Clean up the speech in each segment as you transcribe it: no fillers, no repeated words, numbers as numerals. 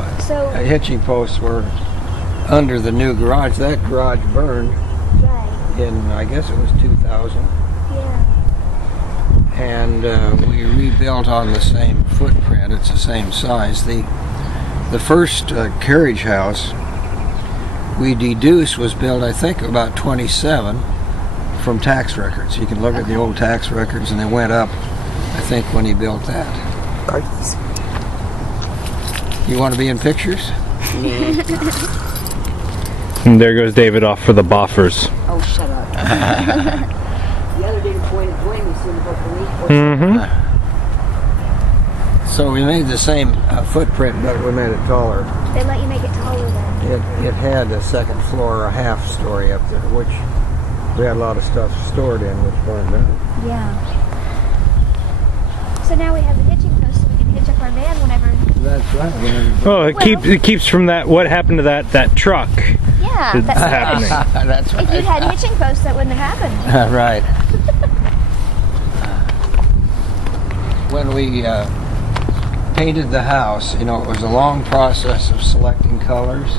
hitching posts were under the new garage. That garage burned in, I guess it was 2000. Yeah. And we rebuilt on the same footprint. It's the same size. The first carriage house we deduced was built, I think, about 27 from tax records. You can look at the old tax records, and it went up, I think, when he built that. You want to be in pictures? And there goes David off for the boffers. Oh, shut up. The other day, the point of blame was soon about the week. So we made the same footprint, but we made it taller. They let you make it taller then? It had a second floor, a half story up there, which we had a lot of stuff stored in, which burned down. Yeah. So now we have the hitching post, so we can hitch up our van whenever. That's right. Oh, it keeps from that. What happened to that truck? Yeah, that's happening. That's right. If you'd had hitching posts, that wouldn't have happened. Right. When we painted the house, you know, it was a long process of selecting colors.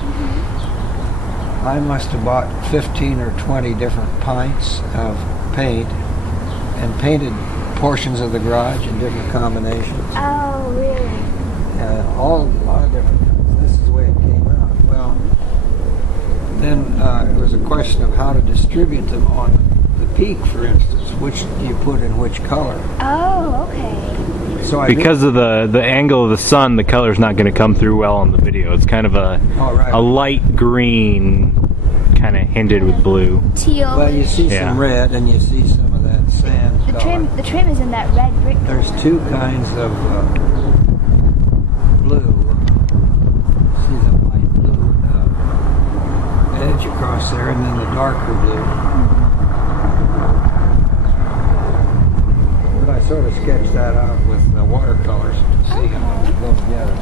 I must have bought 15 or 20 different pints of paint and painted portions of the garage in different combinations. Oh, really? A lot of different kinds. This is the way it came out. Well, then it was a question of how to distribute them on the peak, for instance. Which do you put in which color? Oh, okay. So because of the angle of the sun, the color's not going to come through well on the video. It's kind of a light green, kind of hinted with blue. Teal. Well, you see some red, and you see some of that sand color. The trim is in that red brick. There's two kinds of blue. See the light blue edge across there, and then the darker blue. But I sort of sketched that out with the watercolors to see how they go together.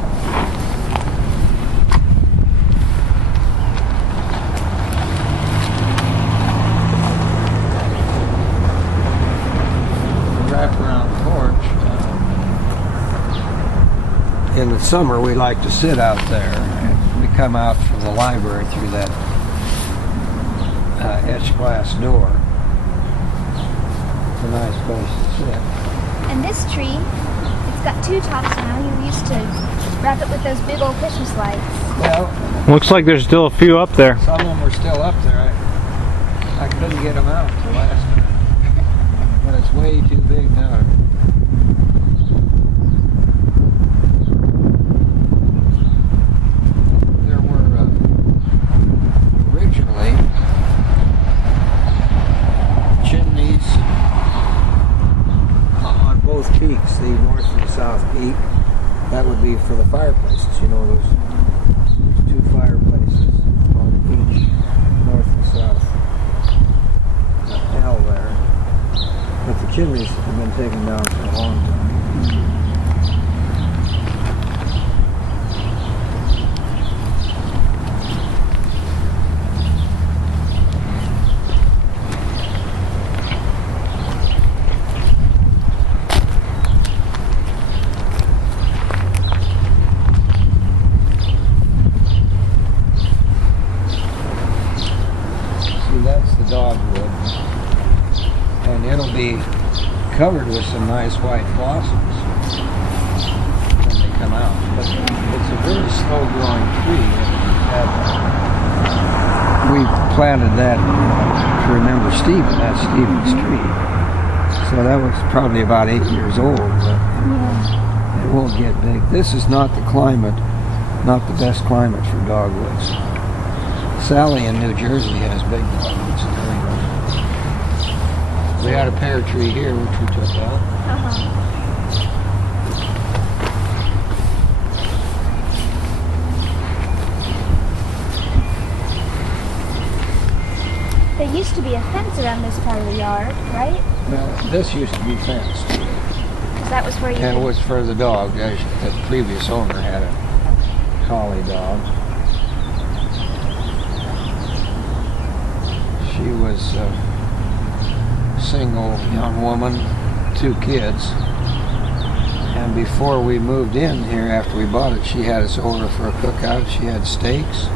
Wraparound porch. In the summer, we like to sit out there. We come out from the library through that etched glass door. It's a nice place to sit. And this tree, it's got two tops now. You used to wrap it with those big old Christmas lights. Well, looks like there's still a few up there. Some of them are still up there. I couldn't get them out the last time. But it's way too big now. There were originally chimneys on both peaks, the north and the south peak. That would be for the fireplaces, you know, those two fireplaces on each north and south L there. But the chimneys have been taken down for a long time. See, that's the dogwood. And it'll be covered with some nice white blossoms when they come out. But it's a very slow-growing tree. We planted that to remember Stephen. That's Stephen's tree. So that was probably about 8 years old. But it won't get big. This is not the climate, not the best climate for dogwoods. Sally in New Jersey has big dogwoods. We had a pear tree here, which we took out. There used to be a fence around this part of the yard, right? Well, this used to be fenced. Because that was where you... And it was for the dog. The previous owner had a collie dog. She was a single young woman, 2 kids, And before we moved in here, after we bought it, she had us over for a cookout. She had steaks.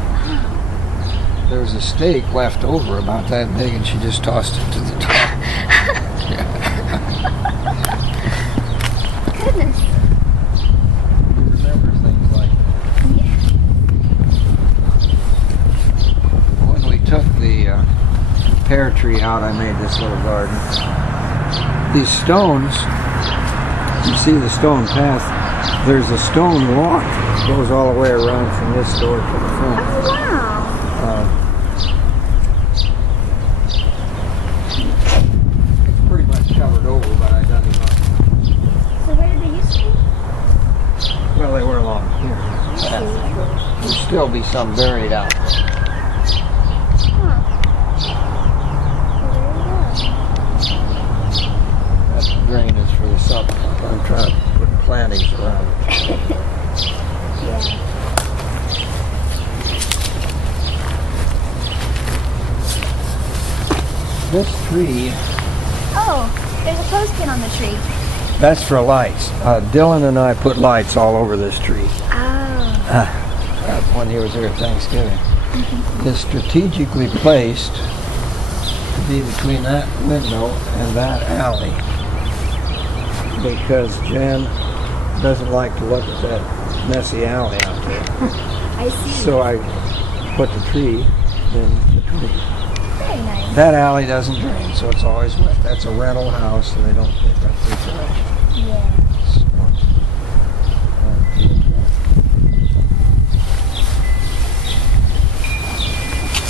There was a steak left over about that big, and she just tossed it to the top. Goodness. You remember things like that. Yeah. When we took the pear tree out, I made this little garden. These stones, you see the stone path, there's a stone walk that goes all the way around from this door to the front. Oh, wow. It's pretty much covered over, but I dug them up. So where did they used to be? Well, they were along here. There'll still be some buried out there. Huh. Well, That's the drainage for the summer. I'm trying to put plantings around it. there you go. Yeah. This tree, Oh, there's a clothespin on the tree. that's for lights. Dylan and I put lights all over this tree. Oh. When he was here at Thanksgiving. It's strategically placed to be between that window and that alley because Jan doesn't like to look at that messy alley out there. I see. So I put the tree in between. Very nice. That alley doesn't drain, so it's always wet. That's a rental house, so they don't pick up their trash. Yeah.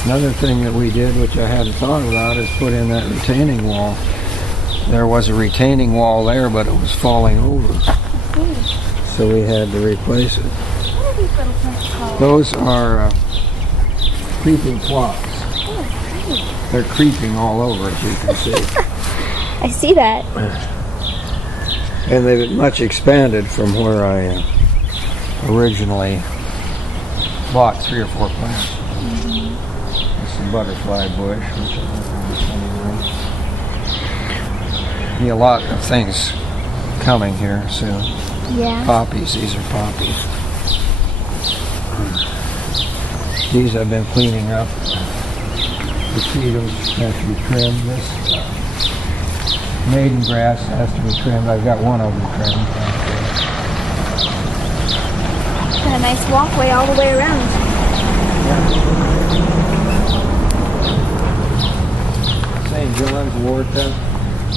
Another thing that we did, which I hadn't thought about, is put in that retaining wall. There was a retaining wall there, but it was falling over, so we had to replace it. What are these little plants called? Those are creeping phlox. Oh, great. They're creeping all over, as you can see. I see that. And they've much expanded from where I originally bought 3 or 4 plants. It's a butterfly bush, which I don't know. Be a lot of things coming here soon. Yeah. Poppies, these are poppies. These I've been cleaning up. The cedars have to be trimmed. This maiden grass has to be trimmed. I've got one of them trimmed. Got a nice walkway all the way around. St. John's wort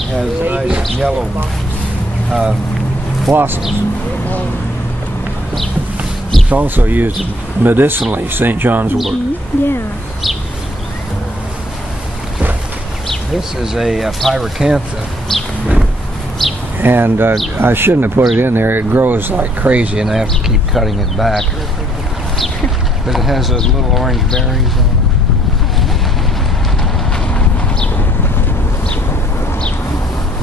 has nice yellow blossoms. It's also used medicinally, St. John's wort. Yeah. This is a pyracantha, and I shouldn't have put it in there. It grows like crazy, and I have to keep cutting it back. But it has those little orange berries on it.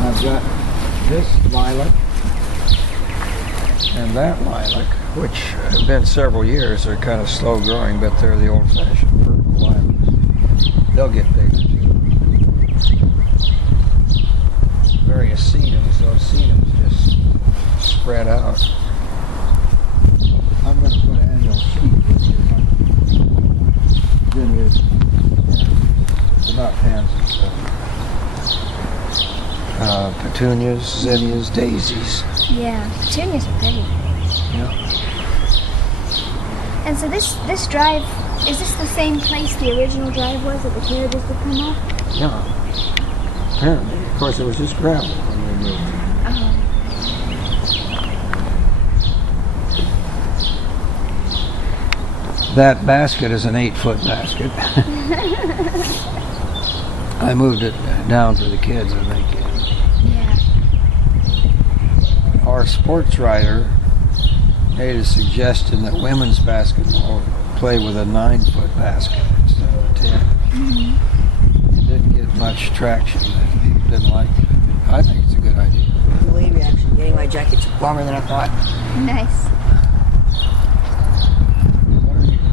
I've got this lilac and that lilac, which have been several years. They're kind of slow growing, but they're the old-fashioned purple lilacs. They'll get bigger too. Various sedums, those sedums just spread out. I'm going to put annual sheep with zinnias. They're not pansies, petunias, zinnias, daisies. Yeah. Petunias are pretty. Yeah. And so this drive, is this the same place the original drive was that the carriages would come off? Yeah. Apparently. Of course, it was just gravel when we moved. That basket is an 8-foot basket. I moved it down for the kids, I think. Yeah. Our sports writer made a suggestion that women's basketball play with a 9-foot basket instead of a 10. It didn't get much traction. People didn't like it. I think it's a good idea. Delay reaction. Getting my jacket's warmer than I thought. Nice.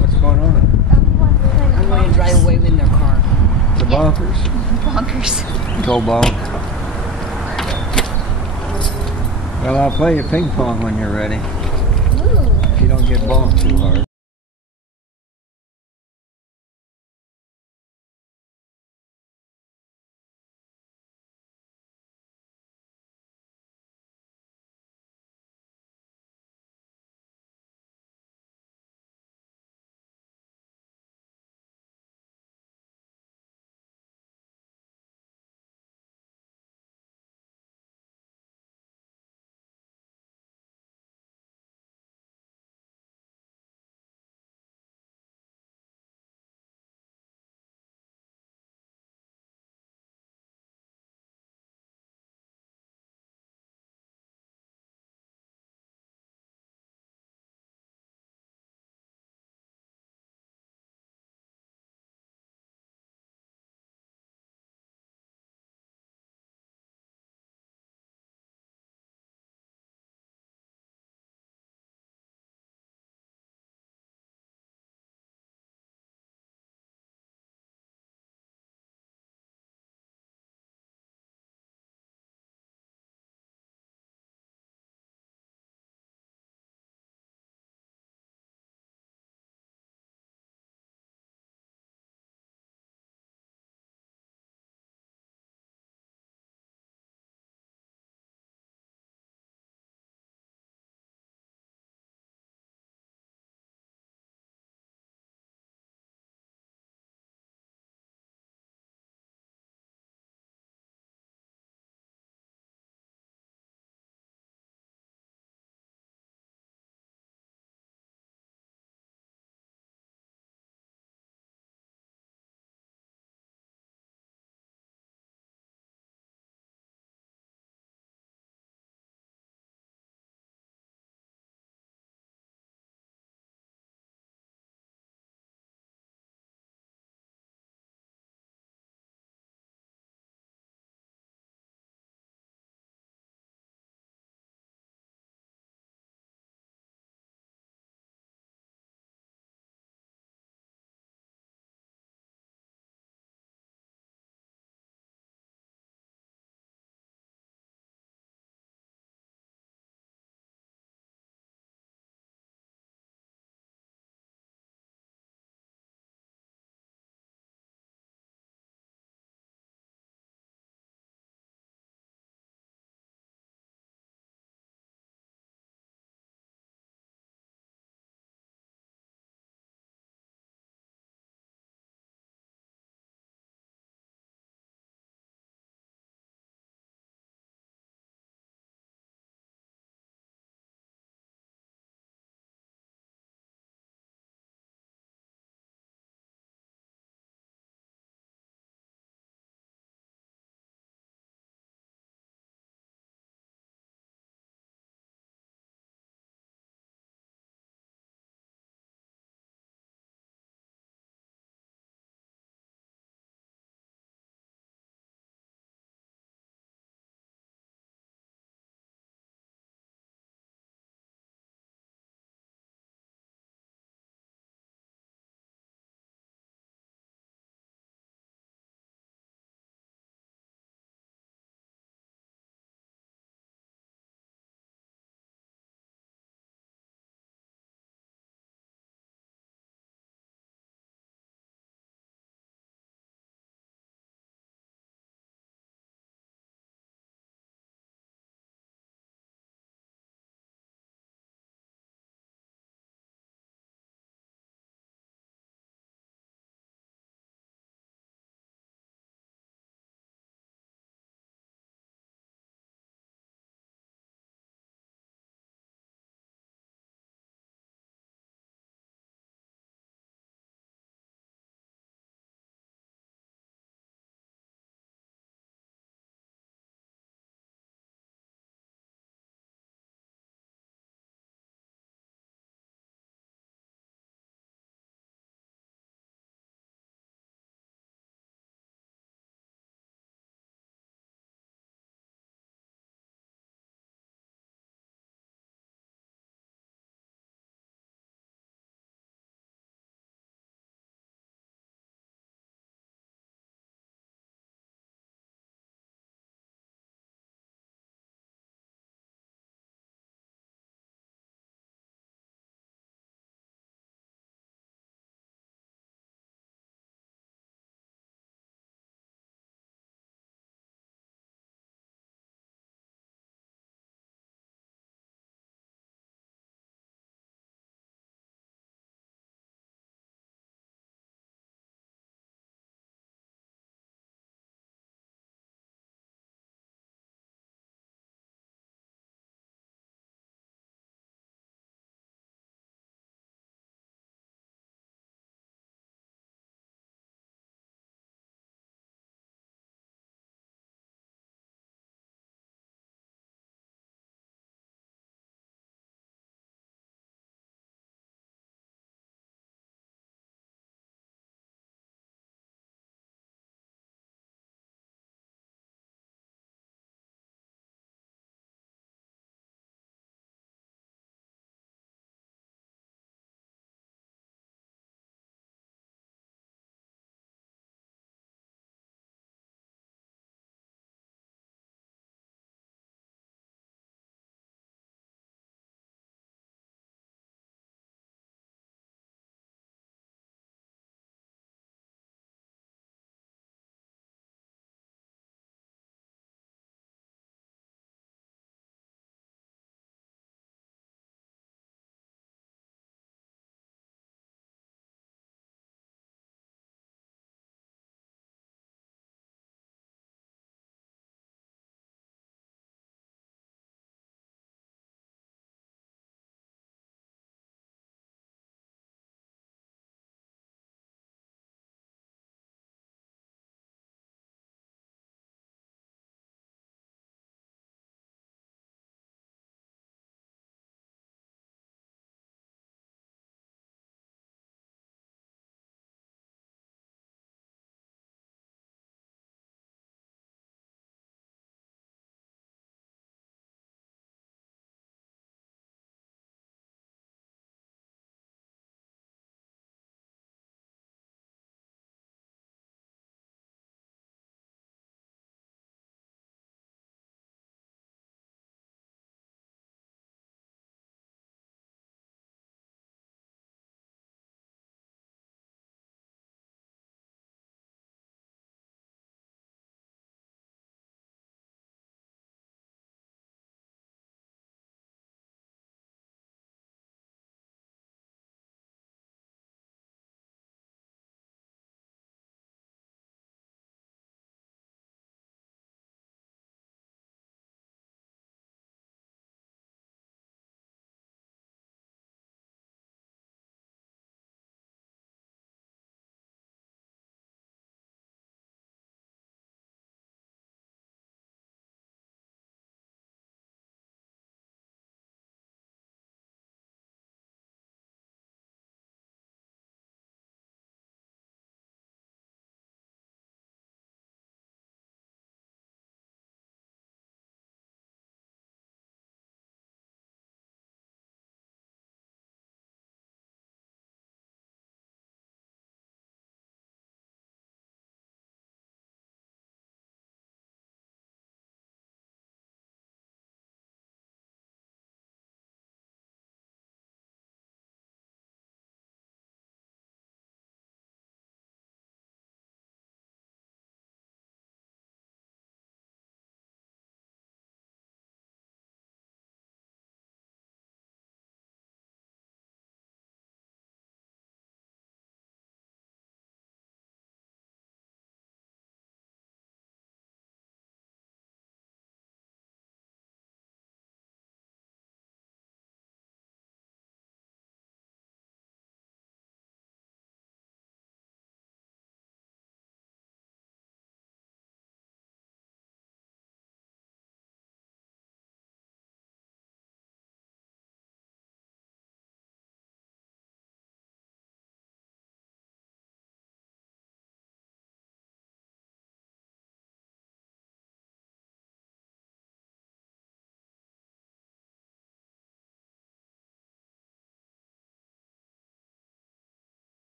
What's going on? I'm going to drive away in their car. The bonkers. Bonkers. Go bonk. Well, I'll play you ping pong when you're ready. Ooh. If you don't get bonked too hard.